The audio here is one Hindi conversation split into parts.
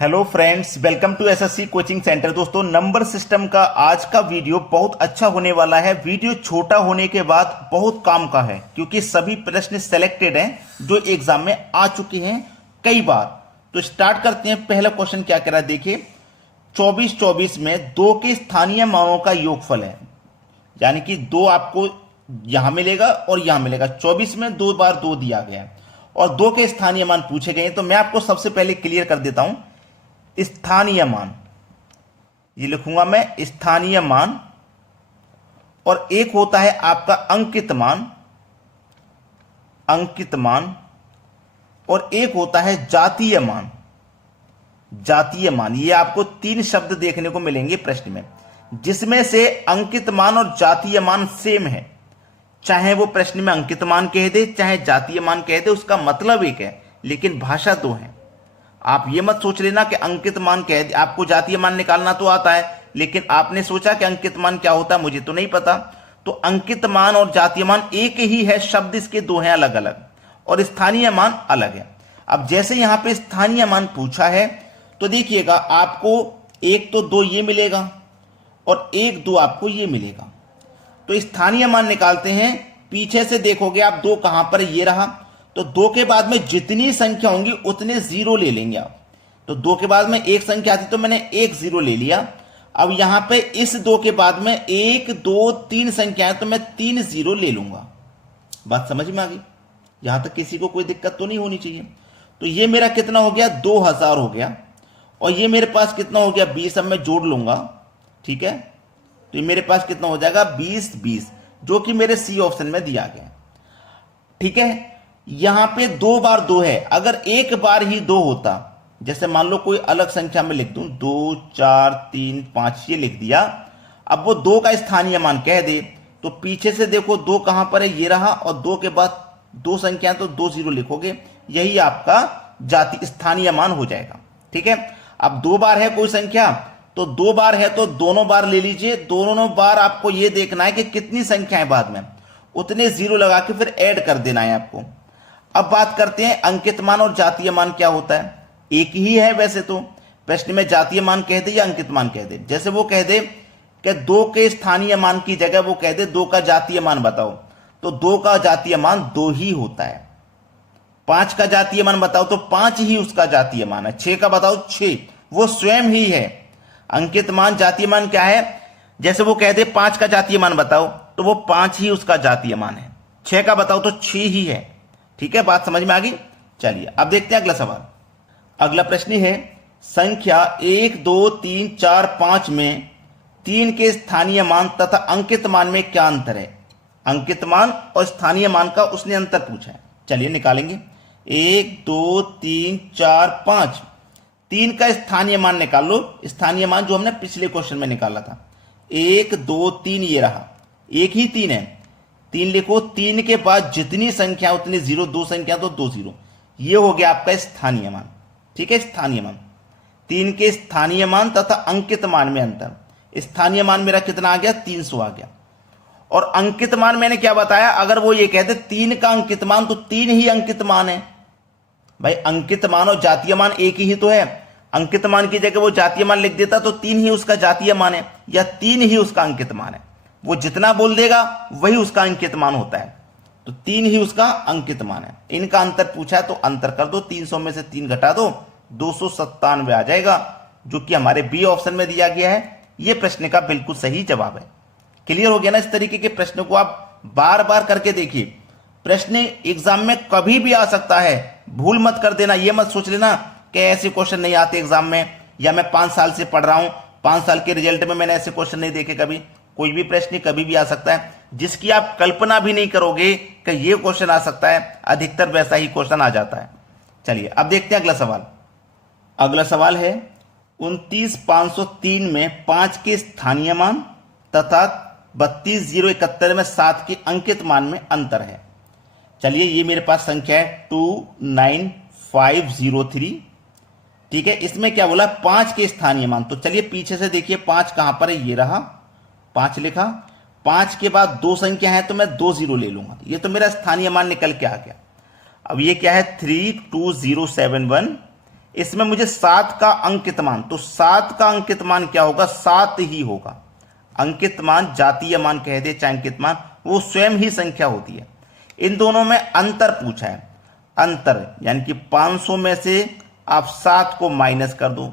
Hello friends, welcome to SSC coaching centre. दोस्तों, नंबर सिस्टम का आज का वीडियो बहुत अच्छा होने वाला है। वीडियो छोटा होने के बाद बहुत काम का है क्योंकि सभी प्रश्न सेलेक्टेड हैं जो एग्जाम में आ चुके हैं कई बार। तो स्टार्ट करते हैं। पहला क्वेश्चन क्या कह रहा है, देखिए 24 में दो के स्थानीय मानों का योगफल है, यानी कि दो आपको यहां मिलेगा और यहां मिलेगा। 24 में दो बार दो दिया गया है और दो के स्थानीय मान पूछे गए हैं। तो मैं आपको सबसे पहले क्लियर कर देता हूं। स्थानीय मान, ये लिखूंगा मैं स्थानीय मान, और एक होता है आपका अंकित मान, अंकित मान, और एक होता है जातीय मान, जातीय मान। ये आपको तीन शब्द देखने को मिलेंगे प्रश्न में, जिसमें से अंकित मान और जातीय मान सेम है। चाहे वो प्रश्न में अंकित मान कह दे चाहे जातीय मान कह दे, उसका मतलब एक है लेकिन भाषा दो है। आप ये मत सोच लेना कि अंकित मान कह दे, आपको जातीय मान निकालना तो आता है लेकिन आपने सोचा कि अंकित मान क्या होता है, मुझे तो नहीं पता। तो अंकित मान और जातीय मान एक ही है, शब्द इसके दो हैं अलग अलग, और स्थानीय मान अलग है। अब जैसे यहां पे स्थानीय मान पूछा है तो देखिएगा, आपको एक तो दो ये मिलेगा और एक दो आपको ये मिलेगा। तो स्थानीय मान निकालते हैं। पीछे से देखोगे आप, दो कहां पर, ये रहा। तो दो के बाद में जितनी संख्या होंगी उतने जीरो ले लेंगे आप। तो दो के बाद में एक संख्या आती तो मैंने एक जीरो ले लिया। अब यहां पे इस दो के बाद में एक दो तीन संख्या है तो मैं तीन जीरो ले लूंगा। बात समझ में आ गई? यहां तक किसी को कोई दिक्कत तो नहीं होनी चाहिए। तो ये मेरा कितना हो गया, 2000 हो गया, और ये मेरे पास कितना हो गया, 20। अब मैं जोड़ लूंगा, ठीक है। तो ये मेरे पास कितना हो जाएगा, 20, जो कि मेरे सी ऑप्शन में दिया गया, ठीक है। यहां पे दो बार दो है, अगर एक बार ही दो होता, जैसे मान लो कोई अलग संख्या में लिख दूं, 2 4 3 5 ये लिख दिया। अब वो दो का स्थानीय मान कह दे तो पीछे से देखो दो कहां पर है, ये रहा, और दो के बाद दो संख्या तो दो जीरो लिखोगे, यही आपका जाति स्थानीय मान हो जाएगा, ठीक है। अब दो बार है कोई संख्या तो दो बार है तो दोनों बार ले लीजिए। दोनों बार आपको ये देखना है कि कितनी संख्या है, बाद में उतने जीरो लगा के फिर ऐड कर देना है आपको। अब बात करते हैं अंकित मान और जातीय मान क्या होता है। एक ही है वैसे तो, प्रश्न में जातीय मान कह दे या अंकित मान कह दे। जैसे वो कह दे कि दो के स्थानीय मान की जगह वो कह दे दो का जातीय मान बताओ, तो दो का जातीय मान दो ही होता है। 5 का जातीय मान बताओ तो 5 ही उसका जातीय मान है। 6 का बताओ 6, वो स्वयं ही है। अंकित मान जातीय मान क्या है, जैसे वो कह दे 5 का जातीय मान बताओ तो वो 5 ही उसका जातीय मान है। 6 का बताओ तो 6 ही है, ठीक है। बात समझ में आ गई? चलिए अब देखते हैं अगला सवाल। अगला प्रश्न है, संख्या 1 2 3 4 5 में 3 के स्थानीय मान तथा अंकित मान में क्या अंतर है। अंकित मान और स्थानीय मान का उसने अंतर पूछा है। चलिए निकालेंगे। 1 2 3 4 5, 3 का स्थानीय मान निकाल लो। स्थानीय मान जो हमने पिछले क्वेश्चन में निकाला था, 1 2 3 ये रहा, एक ही 3 है, 3 लिखो। 3 के बाद जितनी संख्या उतनी जीरो, दो संख्या तो दो जीरो, ये हो गया आपका स्थानीय मान, ठीक है। स्थानीय मान, 3 के स्थानीय मान तथा अंकित मान में अंतर। स्थानीय मान मेरा कितना आ गया, 300 आ गया। और अंकित मान मैंने क्या बताया, अगर वो ये कहते 3 का अंकित मान तो 3 ही अंकित मान है। भाई अंकित मान और जातीय मान एक ही तो है। अंकित मान की जगह वो जातीय मान लिख देता तो 3 ही उसका जातीय मान है, या 3 ही उसका अंकित मान है। वो जितना बोल देगा वही उसका अंकित मान होता है, तो 3 ही उसका अंकित मान है। इनका अंतर पूछा है तो अंतर कर दो, 300 में से 3 घटा दो, 297 आ जाएगा, जो कि हमारे बी ऑप्शन में दिया गया है। यह प्रश्न का बिल्कुल सही जवाब है। क्लियर हो गया ना? इस तरीके के प्रश्नों को आप बार बार करके देखिए। प्रश्न एग्जाम में कभी भी आ सकता है, भूल मत कर देना। यह मत सोच लेना कि ऐसे क्वेश्चन नहीं आते एग्जाम में, या मैं 5 साल से पढ़ रहा हूं, 5 साल के रिजल्ट में मैंने ऐसे क्वेश्चन नहीं देखे कभी। कोई भी प्रश्न कभी भी आ सकता है, जिसकी आप कल्पना भी नहीं करोगे कि ये क्वेश्चन आ सकता है, अधिकतर वैसा ही क्वेश्चन आ जाता है। चलिए अब देखते हैं अगला सवाल। अगला सवाल है, 29503 में 5 के स्थानीय मान तथा 32071 में 7 के अंकित मान में अंतर है। चलिए ये मेरे पास संख्या है 29503, ठीक है। इसमें क्या बोला, 5 के स्थानीय मान। तो चलिए पीछे से देखिए 5 कहां पर है, ये रहा, 5 लिखा। 5 के बाद दो संख्या है तो मैं 2 जीरो ले लूंगा, ये तो मेरा स्थानीय मान निकल के आ गया। अब ये क्या है, 32071, इसमें मुझे 7 का अंकित मान, तो 7 का अंकित मान क्या होगा, 7 ही होगा। अंकित मान, जातीय मान कह दे चाहे अंकित मान, वो स्वयं ही संख्या होती है। इन दोनों में अंतर पूछा है, अंतर यानी कि 500 में से आप 7 को माइनस कर दो,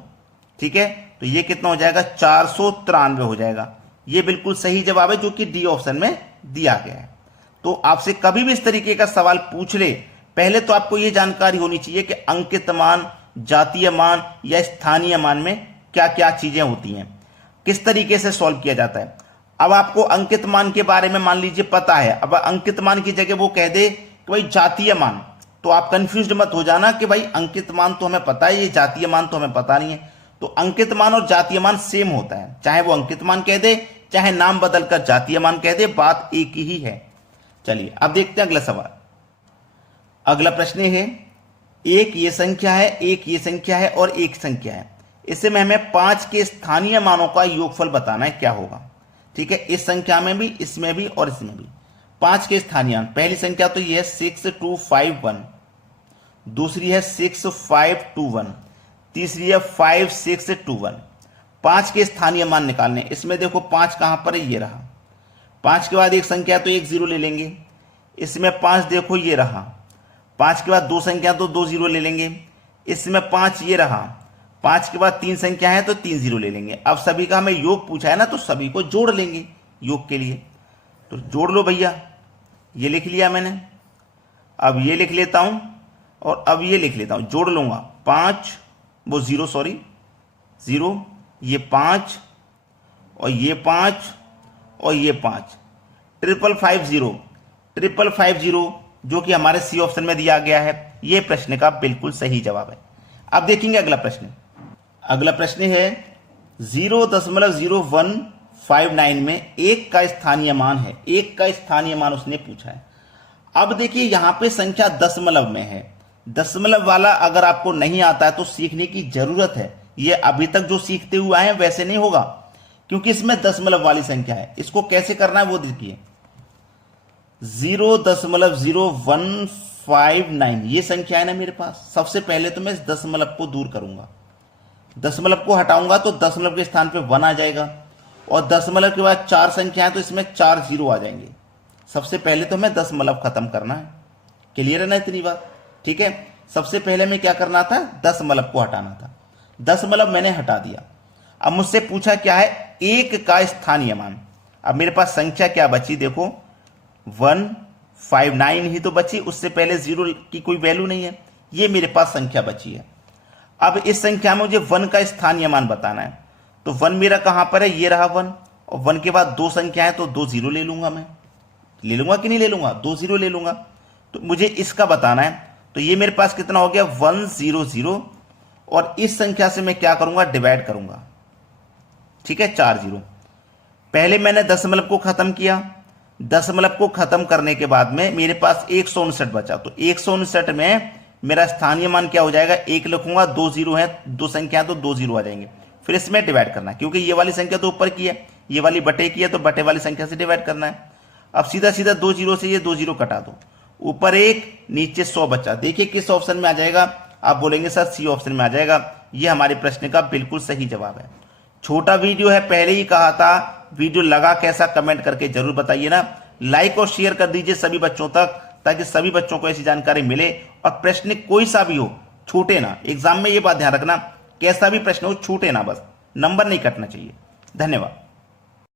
ठीक है, तो ये कितना हो जाएगा, 493 हो जाएगा। ये बिल्कुल सही जवाब है जो कि डी ऑप्शन में दिया गया है। तो आपसे कभी भी इस तरीके का सवाल पूछ ले, पहले तो आपको ये जानकारी होनी चाहिए कि अंकित मान, जातीय मान या स्थानीय मान में क्या क्या चीजें होती हैं, किस तरीके से सॉल्व किया जाता है। अब आपको अंकित मान के बारे में मान लीजिए पता है, अब अंकित मान की जगह वो कह दे कि भाई जातीय मान, तो आप कंफ्यूज्ड मत हो जाना कि भाई अंकित मान तो हमें पता है, ये जातीय मान तो हमें पता नहीं है। तो अंकित मान और जातीय मान सेम होता है, चाहे वो अंकित मान कह दे चाहे नाम बदलकर जातीय मान कह दे, बात एक ही है। चलिए अब देखते हैं अगला सवाल। अगला प्रश्न है, एक ये संख्या है, एक ये संख्या है और एक संख्या है, इसमें हमें 5 के स्थानीय मानों का योगफल बताना है, क्या होगा। ठीक है, इस संख्या में भी, इसमें भी और इसमें भी 5 के स्थानीय मान। पहली संख्या तो ये है 6251, दूसरी है 6521, तीसरी है 5621। 5 के स्थानीय मान निकालने, इसमें देखो 5 कहां पर है, ये रहा। 5 के बाद एक संख्या तो एक जीरो ले लेंगे, इसमें 5 देखो ये रहा। 5 के बाद दो संख्या तो 2 जीरो ले लेंगे, इसमें 5 ये रहा। 5 के बाद 3 संख्या है तो 3 जीरो ले लेंगे। अब सभी का हमें योग पूछा है ना, तो सभी को जोड़ लेंगे योग के लिए, तो जोड़ लो भैया। ये लिख लिया मैंने, अब ये लिख लेता हूं और अब ये लिख लेता हूं, जोड़ लूंगा। 5 वो जीरो, सॉरी जीरो, ये 5 और ये 5 और ये 5, 5550, 5550 जो कि हमारे सी ऑप्शन में दिया गया है। ये प्रश्न का बिल्कुल सही जवाब है। अब देखेंगे अगला प्रश्न। अगला प्रश्न है 0.0159 में एक का स्थानीय मान है, एक का स्थानीय मान उसने पूछा है। अब देखिए यहां पे संख्या दशमलव में है, दशमलव वाला अगर आपको नहीं आता है तो सीखने की जरूरत है। ये अभी तक जो सीखते हुए आए हैं वैसे नहीं होगा, क्योंकि इसमें दशमलव वाली संख्या है। इसको कैसे करना है वो देखिए, 0.0159 ये संख्या है ना मेरे पास। सबसे पहले तो मैं इस दशमलव को दूर करूंगा, दशमलव को हटाऊंगा तो दशमलव के स्थान पे 1 आ जाएगा, और दशमलव के बाद 4 संख्या है तो इसमें 4 जीरो आ जाएंगे। सबसे पहले तो हमें दशमलव खत्म करना है। क्लियर है ना इतनी बात? ठीक है, सबसे पहले में क्या करना था, दशमलव को हटाना था। दशमलव मैंने हटा दिया। अब मुझसे पूछा क्या है, एक का स्थानीय मान। अब मेरे पास संख्या क्या बची, देखो 159 ही तो बची, उससे पहले जीरो की कोई वैल्यू नहीं है। ये मेरे पास संख्या बची है। अब इस संख्या में मुझे 1 का स्थानीय मान बताना है, तो 1 मेरा कहां पर है, ये रहा 1, और 1 के बाद 2 संख्या है तो 2 जीरो ले लूंगा। मैं ले लूंगा कि नहीं ले लूंगा, 2 जीरो ले लूंगा। तो मुझे इसका बताना है, तो ये मेरे पास कितना हो गया, 100, और इस संख्या से मैं क्या करूंगा, डिवाइड करूंगा। ठीक है, 4 जीरो। पहले मैंने दशमलव को खत्म किया, दशमलव को खत्म करने के बाद में मेरे पास 159 बचा, तो 159 में मेरा स्थानीय मान क्या हो जाएगा, 1 लिखूंगा, 2 जीरो है, 2 संख्या तो 2 जीरो आ जाएंगे। फिर इसमें डिवाइड करना, क्योंकि ये वाली संख्या तो ऊपर की है, ये वाली बटे की है, तो बटे वाली संख्या से डिवाइड करना है। अब सीधा सीधा 2 जीरो से ये 2 जीरो कटा दो, ऊपर 1 नीचे 100 बचा। देखिए किस ऑप्शन में आ जाएगा, आप बोलेंगे सर सी ऑप्शन में आ जाएगा। ये हमारे प्रश्न का बिल्कुल सही जवाब है। छोटा वीडियो है, पहले ही कहा था, वीडियो लगा कैसा कमेंट करके जरूर बताइए ना। लाइक और शेयर कर दीजिए सभी बच्चों तक, ताकि सभी बच्चों को ऐसी जानकारी मिले। और प्रश्न कोई सा भी हो छूटे ना, एग्जाम में ये बात ध्यान रखना, कैसा भी प्रश्न हो छूटे ना, बस नंबर नहीं कटना चाहिए। धन्यवाद।